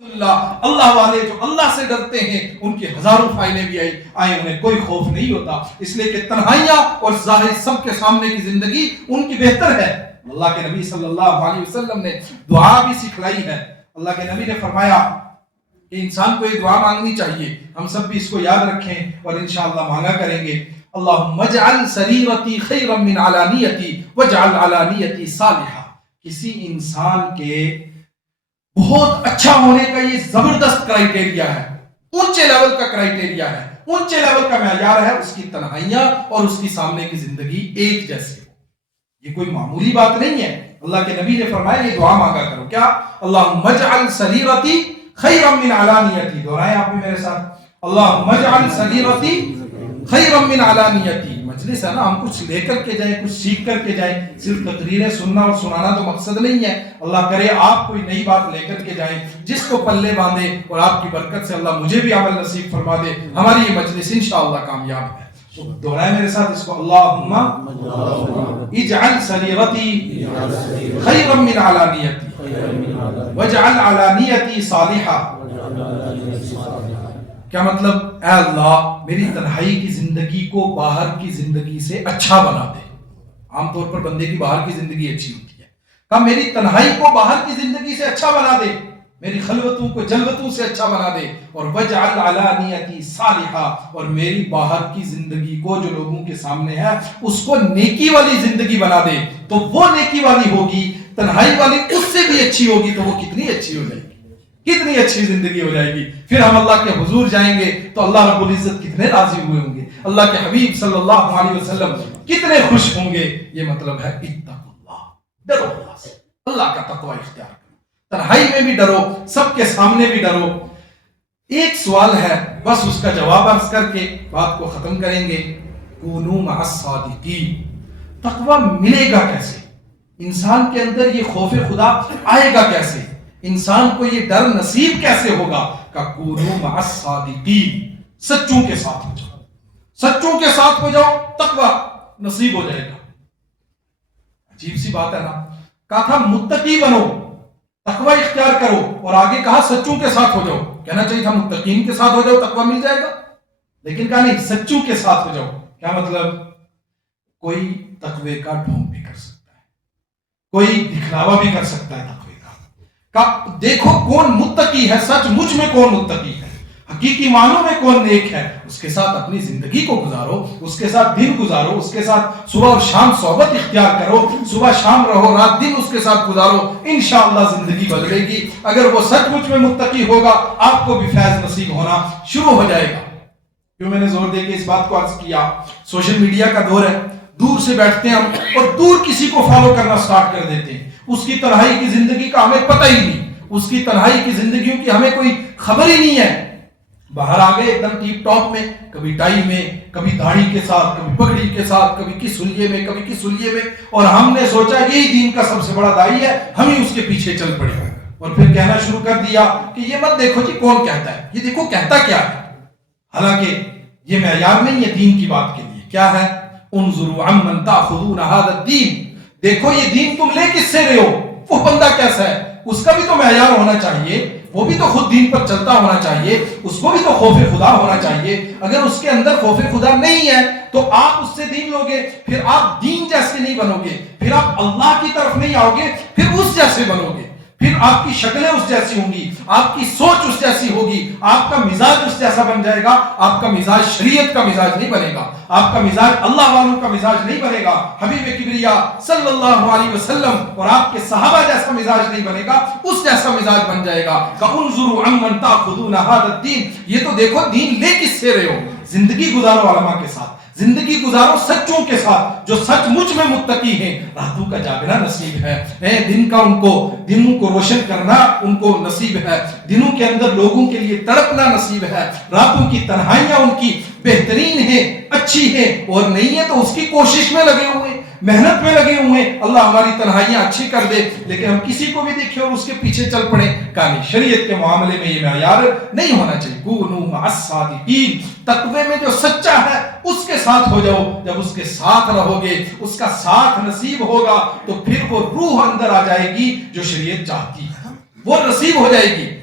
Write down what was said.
اللہ والے جو اللہ سے ڈرتے ہیں ان کی ہزاروں فائلیں بھی آئیں انہیں کوئی خوف نہیں ہوتا، اس لیے کہ تنہائیاں اور ظاہر سب کے سامنے کی زندگی ان کی بہتر ہے۔ اللہ کے نبی صلی اللہ علیہ وسلم نے دعا بھی سکھلائی ہے۔ اللہ کے نبی نے فرمایا کہ انسان کو یہ دعا مانگنی چاہیے، ہم سب بھی اس کو یاد رکھیں اور انشاءاللہ مانگا کریں گے۔ اللہم اجعل سریرتی خیرا من علانیتی واجعل علانیتی صالحہ۔ کسی انسان کے بہت اچھا ہونے کا یہ زبردست کرائیٹیریا ہے، اونچے لیول کا کرائیٹیریا ہے، اونچے لیول کا معیار ہے، اس کی تنہائیاں اور اس کی سامنے کی زندگی ایک جیسی ہو۔ یہ کوئی معمولی بات نہیں ہے۔ اللہ کے نبی نے فرمایا یہ دعا مانگا کرو، کیا؟ اللہم اجعل سریرتی خیرا من علانیتی، دہرائیں آپ بھی میرے ساتھ، اللہم اجعل سریرتی خیرا من علانیتی۔ مجلس ہے نا، ہم کچھ لے کر کے جائیں، کچھ سیکھ کر کے جائیں، صرف تقریریں سننا اور سنانا تو مقصد نہیں ہے۔ اللہ کرے آپ کوئی نئی بات لے کر کے جائیں جس کو پلے باندھے، اور آپ کی برکت سے اللہ مجھے بھی عمل نصیب فرما دے، ہماری یہ مجلس انشاءاللہ کامیاب ہے۔ تو دہرائیں میرے ساتھ اس کو، اللہم اجعل سریرتی خیرا من علانیتی واجعل علانیتی صالحہ۔ کیا مطلب؟ اے اللہ میری تنہائی کی زندگی کو باہر کی زندگی سے اچھا بنا دے۔ عام طور پر بندے کی باہر کی زندگی اچھی ہوتی ہے، کہا میری تنہائی کو باہر کی زندگی سے اچھا بنا دے، میری خلوتوں کو جلوتوں سے اچھا بنا دے، اور وجعل علانیتی صالحہ، اور میری باہر کی زندگی کو جو لوگوں کے سامنے ہے اس کو نیکی والی زندگی بنا دے۔ تو وہ نیکی والی ہوگی، تنہائی والی اس سے بھی اچھی ہوگی، تو وہ کتنی اچھی ہو جائے گی، کتنی اچھی زندگی ہو جائے گی۔ پھر ہم اللہ کے حضور جائیں گے تو اللہ رب العزت کتنے راضی ہوئے ہوں گے، اللہ کے حبیب صلی اللہ علیہ وسلم کتنے خوش ہوں گے۔ یہ مطلب ہے اتقوا اللہ، ڈرو اللہ سے، اللہ کا تقوی اختیار کرو، تنہائی میں بھی ڈرو، سب کے سامنے بھی ڈرو۔ ایک سوال ہے، بس اس کا جواب عرض کر کے بات کو ختم کریں گے۔ کونوا مع الصادقین، تقوی ملے گا کیسے؟ انسان کے اندر یہ خوف خدا آئے گا کیسے؟ انسان کو یہ ڈر نصیب کیسے ہوگا؟ کہ کونوا مع الصادقین، سچوں کے ساتھ ہو جاؤ، سچوں کے ساتھ ہو جاؤ، تقوی نصیب ہو جائے گا۔ عجیب سی بات ہے نا، کہا تھا متقی بنو، تقوی اختیار کرو، اور آگے کہا سچوں کے ساتھ ہو جاؤ۔ کہنا چاہیے تھا متقین کے ساتھ ہو جاؤ تقوی مل جائے گا، لیکن کہا نہیں سچوں کے ساتھ ہو جاؤ۔ کیا مطلب؟ کوئی تقوی کا ڈھونگ بھی کر سکتا ہے، کوئی دکھلاوا بھی کر سکتا ہے تقوی کا، دیکھو کون متقی ہے، سچ مجھ میں کون متقی ہے، حقیقی معنوں میں کون نیک ہے، اس کے ساتھ اپنی زندگی کو گزارو، اس کے ساتھ دن گزارو، اس کے ساتھ صبح اور شام صحبت اختیار کرو، صبح شام رہو، رات دن اس کے ساتھ گزارو، انشاءاللہ زندگی بدلے گی۔ اگر وہ سچ مچ میں متقی ہوگا آپ کو بھی فیض نصیب ہونا شروع ہو جائے گا۔ کیوں میں نے زور دے کے اس بات کو عرض کیا؟ سوشل میڈیا کا دور ہے، دور سے بیٹھتے ہیں ہم اور دور کسی کو فالو کرنا سٹارٹ کر دیتے ہیں، اس کی تنہائی کی زندگی کا ہمیں پتہ ہی نہیں، اس کی تنہائی کی زندگیوں کی ہمیں کوئی خبر ہی نہیں ہے۔ باہر آگے ایک دم ٹیپ ٹاپ میں، کبھی ٹائی میں، کبھی داڑھی کے ساتھ، کبھی پگڑی کے ساتھ، کبھی کس حلیے میں، کبھی کس حلیے میں، اور ہم نے سوچا یہی دین کا سب سے بڑا داعی ہے، ہم ہی اس کے پیچھے چل پڑے، اور پھر کہنا شروع کر دیا کہ یہ مت دیکھو جی کون کہتا ہے، یہ دیکھو کہتا کیا ہے۔ حالانکہ یہ معیار نہیں ہے دین کی بات کے لیے۔ کیا ہے؟ انظروا عمن تاخذون هذا الدین، دیکھو یہ دین تم لے کس سے رہے ہو، وہ بندہ کیسا ہے، اس کا بھی تو معیار ہونا چاہیے، وہ بھی تو خود دین پر چلتا ہونا چاہیے، اس کو بھی تو خوف خدا ہونا چاہیے۔ اگر اس کے اندر خوف خدا نہیں ہے تو آپ اس سے دین لوگے، پھر آپ دین جیسے نہیں بنو گے، پھر آپ اللہ کی طرف نہیں آؤ گے، پھر اس جیسے بنو گے، پھر آپ کی شکلیں اس جیسی ہوں گی، آپ کی سوچ اس جیسی ہوگی، آپ کا مزاج اس جیسا بن جائے گا۔ آپ کا مزاج شریعت کا مزاج نہیں بنے گا، آپ کا مزاج اللہ والوں کا مزاج نہیں بنے گا، حبیب کبریا صلی اللہ علیہ وسلم اور آپ کے صحابہ جیسا مزاج نہیں بنے گا، اس جیسا مزاج بن جائے گا۔ انظروا عمن تاخذون هذا الدین، یہ تو دیکھو دین لے کس سے رہے ہو۔ زندگی گزارو علماء کے ساتھ، زندگی گزارو سچوں کے ساتھ جو سچ مچ میں متقی ہیں، راتوں کا جاگنا نصیب ہے، دن کا ان کو دنوں کو روشن کرنا ان کو نصیب ہے، دنوں کے اندر لوگوں کے لیے تڑپنا نصیب ہے، راتوں کی تنہائیاں ان کی بہترین ہیں، اچھی ہیں، اور نہیں ہے تو اس کی کوشش میں لگے ہوئے، محنت میں لگے ہوئے، اللہ ہماری تنہائیاں اچھی کر دے۔ لیکن ہم کسی کو بھی دیکھیں اور اس کے پیچھے چل پڑے، کہانی شریعت کے معاملے میں یہ معیار نہیں ہونا چاہیے۔ کونوا مع الصادقین، تقوی میں جو سچا ہے اس کے ساتھ ہو جاؤ، جب اس کے ساتھ رہو گے، اس کا ساتھ نصیب ہوگا تو پھر وہ روح اندر آ جائے گی جو شریعت چاہتی ہے، وہ نصیب ہو جائے گی۔